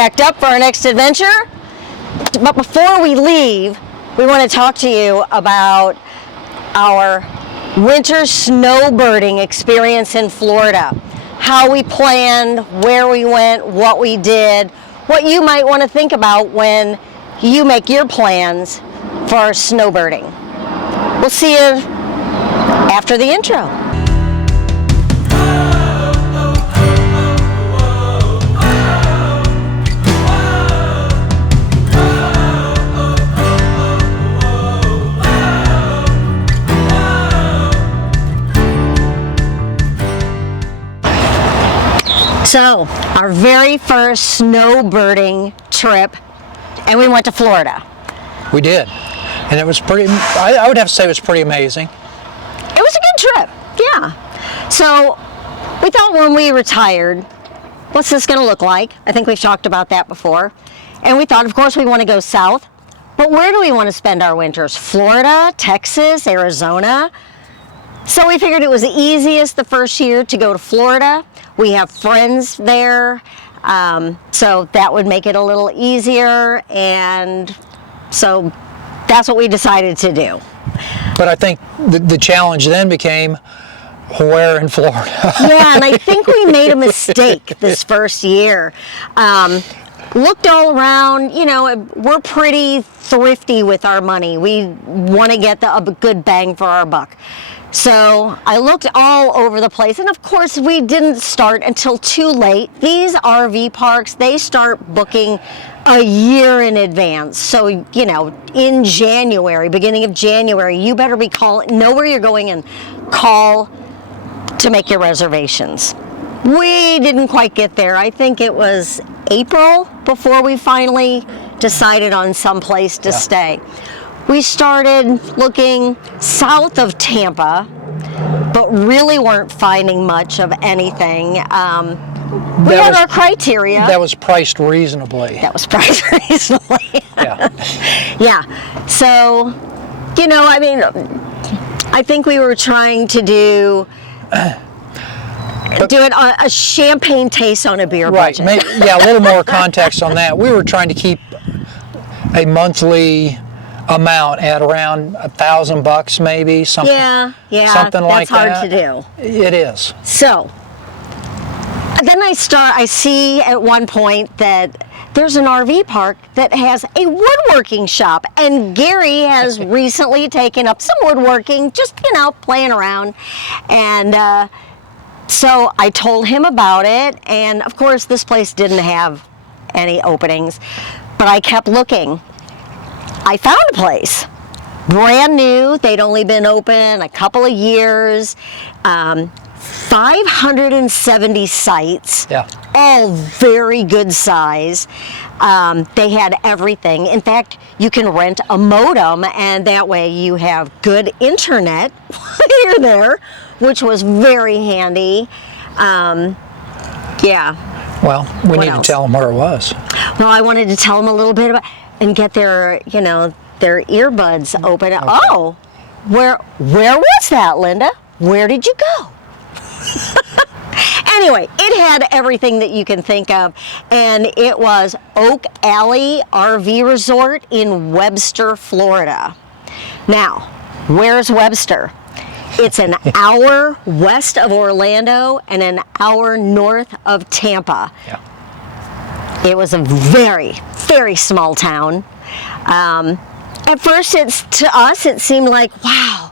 packed up for our next adventure. But before we leave, we want to talk to you about our winter snowbirding experience in Florida. How we planned, where we went, what we did, what you might want to think about when you make your plans for snowbirding. We'll see you after the intro. So, our very first snowbirding trip, and we went to Florida. We did, and it was pretty, I would have to say it was pretty amazing. It was a good trip, yeah. So, we thought when we retired, what's this gonna look like? I think we've talked about that before. And we thought, of course, we wanna go south, but where do we wanna spend our winters? Florida, Texas, Arizona? So we figured it was the easiest the first year to go to Florida. We have friends there, so that would make it a little easier, and so that's what we decided to do. But I think the challenge then became where in Florida. Yeah, and I think we made a mistake this first year. Looked all around, you know, we're pretty thrifty with our money. We want to get a good bang for our buck. So I looked all over the place, and of course we didn't start until too late. These RV parks, they start booking a year in advance. So, you know, in January, beginning of January, you better know where you're going and call to make your reservations. We didn't quite get there. I think it was April before we finally decided on some place to stay. We started looking south of Tampa, but really weren't finding much of anything. We had our criteria. That was priced reasonably. That was priced reasonably. Yeah. Yeah. So, you know, I mean, I think we were trying to do a champagne taste on a beer budget. Right. Yeah, a little more context on that. We were trying to keep a monthly amount at around $1,000 maybe, something. Yeah, something like that. That's hard to do. It is. So then I see at one point that there's an RV park that has a woodworking shop, and Gary has recently taken up some woodworking, just, you know, playing around. And so I told him about it, and of course this place didn't have any openings, but I kept looking. I found a place, brand new. They'd only been open a couple of years, 570 sites, all very good size. They had everything. In fact, you can rent a modem, and that way you have good internet while you're there, which was very handy. Yeah. Well, we need to tell them where it was. Well, I wanted to tell them a little bit about, and get their, you know, their earbuds open. Okay. Oh, where was that, Linda? Where did you go? Anyway, it had everything that you can think of, and it was Oak Alley RV Resort in Webster, Florida. Now, where's Webster? It's an hour west of Orlando and an hour north of Tampa. Yeah. It was a very, very small town. At first, to us, it seemed like, wow,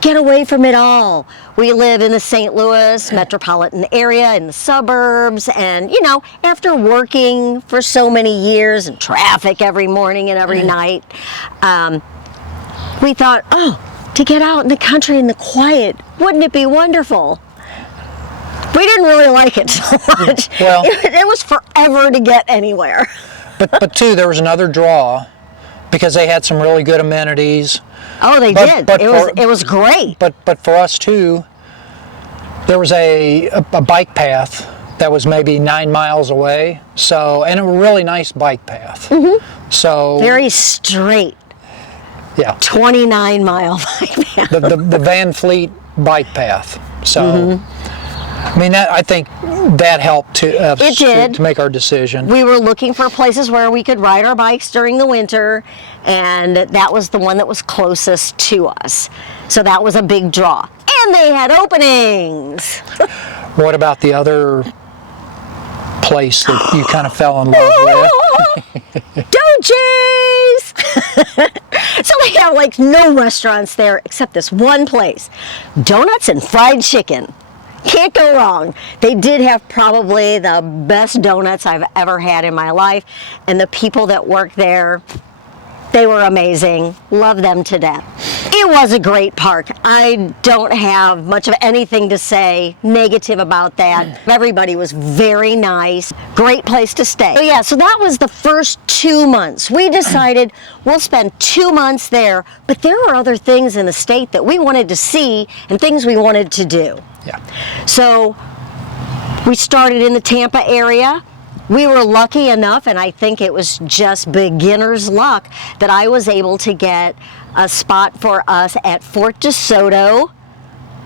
get away from it all. We live in the St. Louis metropolitan area, in the suburbs, and, you know, after working for so many years and traffic every morning and every night, we thought, oh, to get out in the country in the quiet, wouldn't it be wonderful? We didn't really like it so much. Well, it was forever to get anywhere. But too, there was another draw, because they had some really good amenities. Oh, they did. It was great. But for us too, there was a bike path that was maybe 9 miles away. So, and a really nice bike path. Mm-hmm. So very straight. Yeah. 29-mile bike path. The Van Fleet bike path. So. Mm-hmm. I mean, I think that helped to make our decision. We were looking for places where we could ride our bikes during the winter, and that was the one that was closest to us. So that was a big draw. And they had openings. What about the other place that you kind of fell in love with? Doji's! So they have like no restaurants there except this one place. Donuts and fried chicken. Can't go wrong. They did have probably the best donuts I've ever had in my life, and the people that worked there, they were amazing. Love them to death. It was a great park. I don't have much of anything to say negative about that. Everybody was very nice. Great place to stay. So yeah, so that was the first 2 months. We decided we'll spend 2 months there, but there were other things in the state that we wanted to see and things we wanted to do. Yeah. So we started in the Tampa area. We were lucky enough, and I think it was just beginner's luck, that I was able to get a spot for us at Fort DeSoto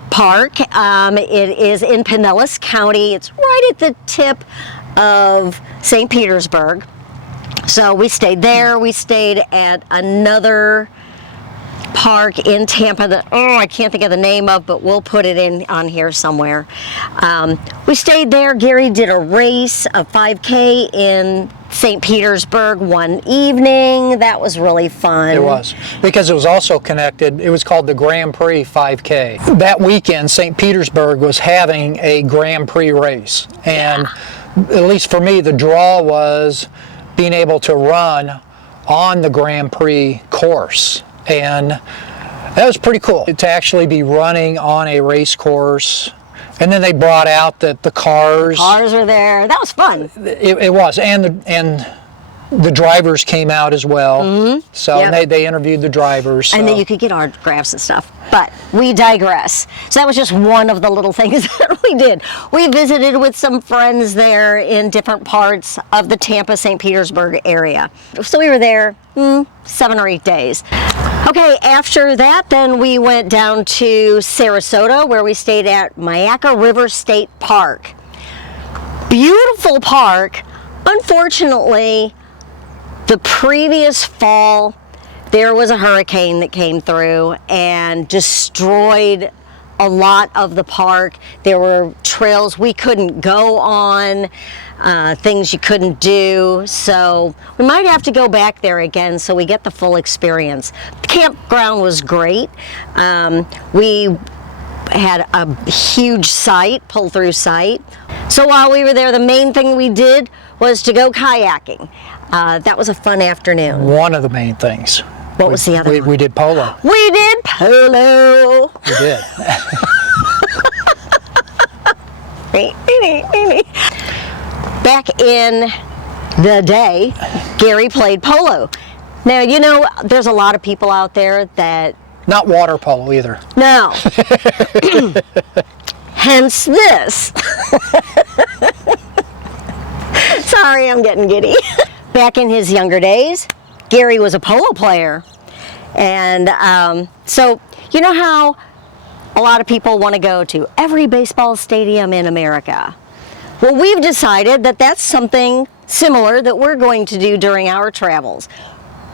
Park. It is in Pinellas County. It's right at the tip of St. Petersburg. So we stayed there. We stayed at another park in Tampa that, I can't think of the name of, but we'll put it in on here somewhere. We stayed there. Gary did a race, a 5K in St. Petersburg one evening. That was really fun. It was, because it was also connected. It was called the Grand Prix 5K. That weekend, St. Petersburg was having a Grand Prix race. And at least for me, the draw was being able to run on the Grand Prix course. And that was pretty cool to actually be running on a race course. And then they brought out the cars. Cars were there. That was fun. It was, and the drivers came out as well. Mm-hmm. So yep. they interviewed the drivers. So. And then you could get autographs and stuff. But we digress. So that was just one of the little things that we did. We visited with some friends there in different parts of the Tampa, St. Petersburg area. So we were there 7 or 8 days. Okay, after that, then we went down to Sarasota, wwhere we stayed at Myakka River State Park. Beautiful park. Unfortunately, the previous fall, there was a hurricane that came through and destroyed a lot of the park. There were trails we couldn't go on, things you couldn't do. So we might have to go back there again so we get the full experience. The campground was great. We had a huge site, pull-through site. So while we were there, the main thing we did was to go kayaking. That was a fun afternoon. One of the main things. What was the other one? We did polo. We did polo. We did. Back in the day, Gary played polo. Now, you know, there's a lot of people out there that... Not water polo either. No. Hence this. Sorry, I'm getting giddy. Back in his younger days, Gary was a polo player. And so, you know how a lot of people want to go to every baseball stadium in America? Well, we've decided that that's something similar that we're going to do during our travels.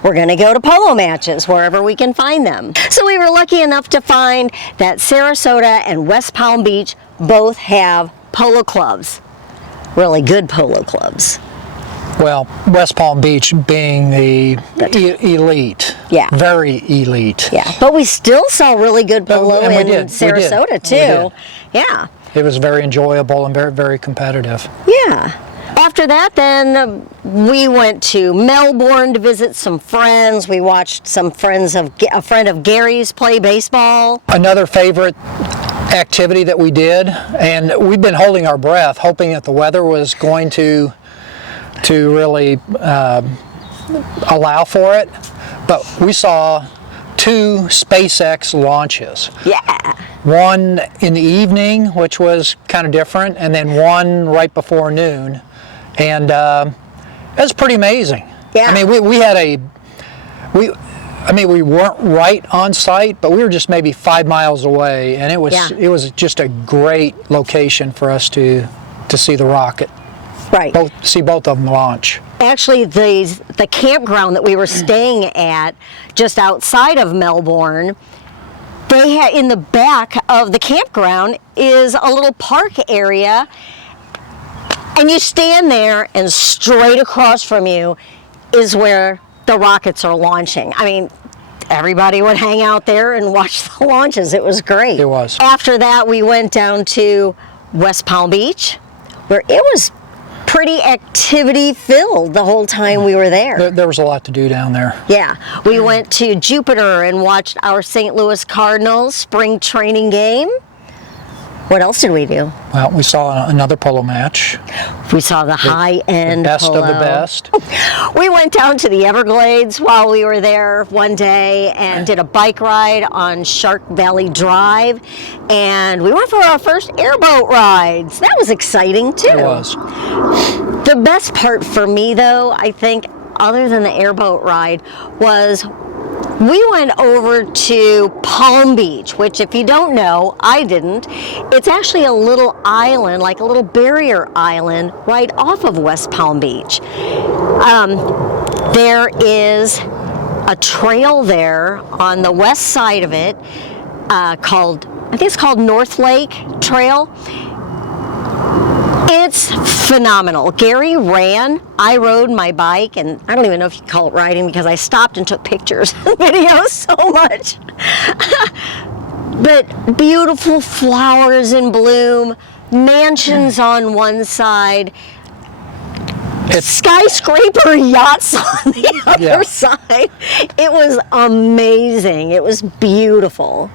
We're going to go to polo matches wherever we can find them. So we were lucky enough to find that Sarasota and West Palm Beach both have polo clubs. Really good polo clubs. Well, West Palm Beach being the elite. Yeah. Very elite. Yeah, but we still saw really good polo in Sarasota too. Yeah. It was very enjoyable and very, very competitive. Yeah. After that, then we went to Melbourne to visit some friends. We watched a friend of Gary's play baseball. Another favorite activity that we did, and we've been holding our breath, hoping that the weather was going to really allow for it, but we saw 2 SpaceX launches. Yeah. One in the evening, which was kind of different, and then one right before noon. And it was pretty amazing. Yeah. I mean, we had I mean, we weren't right on site, but we were just maybe 5 miles away, and it was just a great location for us to see the rocket. Right. See both of them launch. Actually, the campground that we were staying at just outside of Melbourne, they had in the back of the campground is a little park area, and you stand there and straight across from you is where the rockets are launching. I mean, everybody would hang out there and watch the launches. It was great. It was. After that, we went down to West Palm Beach, where it was pretty activity filled the whole time we were there. There was a lot to do down there. Yeah, we went to Jupiter and watched our St. Louis Cardinals spring training game. What else did we do? Well, we saw another polo match. We saw the high-end best polo. of the best. We went down to the Everglades while we were there one day and did a bike ride on Shark Valley Drive, and we went for our first airboat rides. That was exciting too. It was. The best part for me, though, I think, other than the airboat ride, was we went over to Palm Beach, which, if you don't know, I didn't. It's actually a little island, like a little barrier island, right off of West Palm Beach. There is a trail there on the west side of it I think it's called North Lake Trail. It's phenomenal. Gary ran, I rode my bike, and I don't even know if you call it riding because I stopped and took pictures and videos so much. But beautiful flowers in bloom, mansions on one side, skyscraper yachts on the other side. It was amazing. It was beautiful.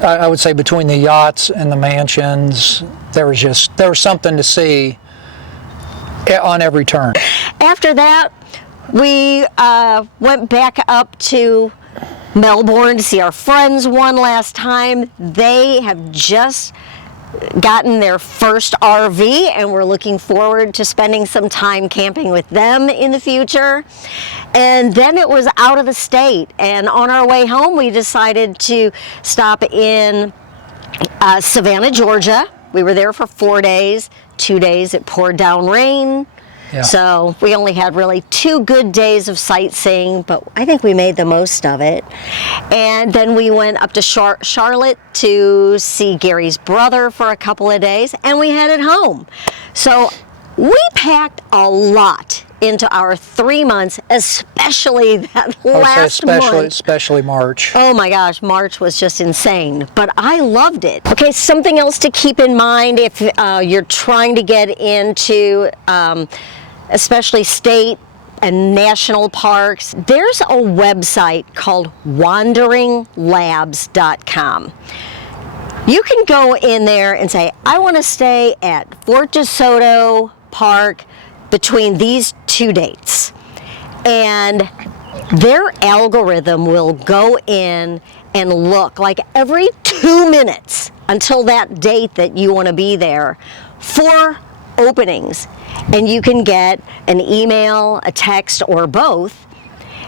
I would say between the yachts and the mansions, there was something to see on every turn. After that, we went back up to Melbourne to see our friends one last time. They have just gotten their first RV, and we're looking forward to spending some time camping with them in the future. And then it was out of the state, and on our way home we decided to stop in Savannah, Georgia. We were there for 4 days. 2 days it poured down rain. Yeah. So we only had really 2 good days of sightseeing, but I think we made the most of it. And then we went up to Charlotte to see Gary's brother for a couple of days, and we headed home. So we packed a lot into our 3 months, especially that last month. Especially March. Oh my gosh, March was just insane, but I loved it. Okay, something else to keep in mind if you're trying to get into especially state and national parks, there's a website called wanderinglabs.com. You can go in there and say, I want to stay at Fort DeSoto Park between these 2 dates. And their algorithm will go in and look like every 2 minutes until that date that you want to be there for openings. And you can get an email, a text, or both,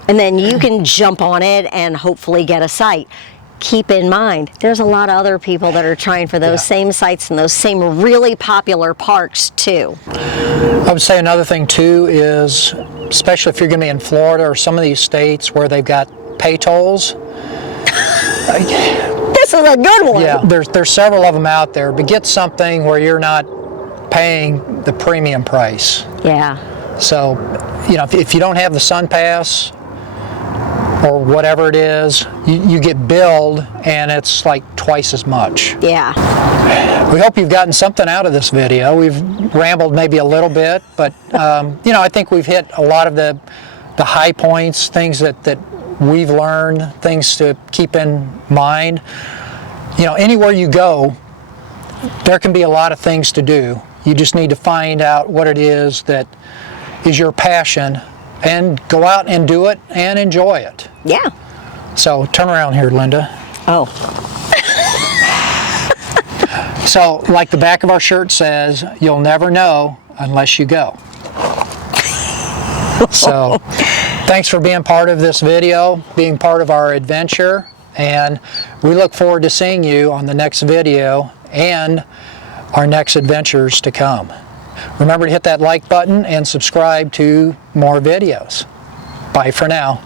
and then you can jump on it and hopefully get a site. Keep in mind, there's a lot of other people that are trying for those same sites and those same really popular parks too. I would say another thing too is, especially if you're going to be in Florida or some of these states where they've got pay tolls. This is a good one. Yeah, there's several of them out there, but get something where you're not paying the premium price. Yeah. So, you know, if you don't have the Sun Pass or whatever it is, you get billed and it's like twice as much. Yeah. We hope you've gotten something out of this video. We've rambled maybe a little bit, but you know, I think we've hit a lot of the high points, things that we've learned, things to keep in mind. You know, anywhere you go, there can be a lot of things to do. You just need to find out what it is that is your passion and go out and do it and enjoy it. Yeah. So turn around here, Linda. Oh. So like the back of our shirt says, you'll never know unless you go. So Thanks for being part of this video, being part of our adventure, and we look forward to seeing you on the next video and our next adventures to come. Remember to hit that like button and subscribe to more videos. Bye for now.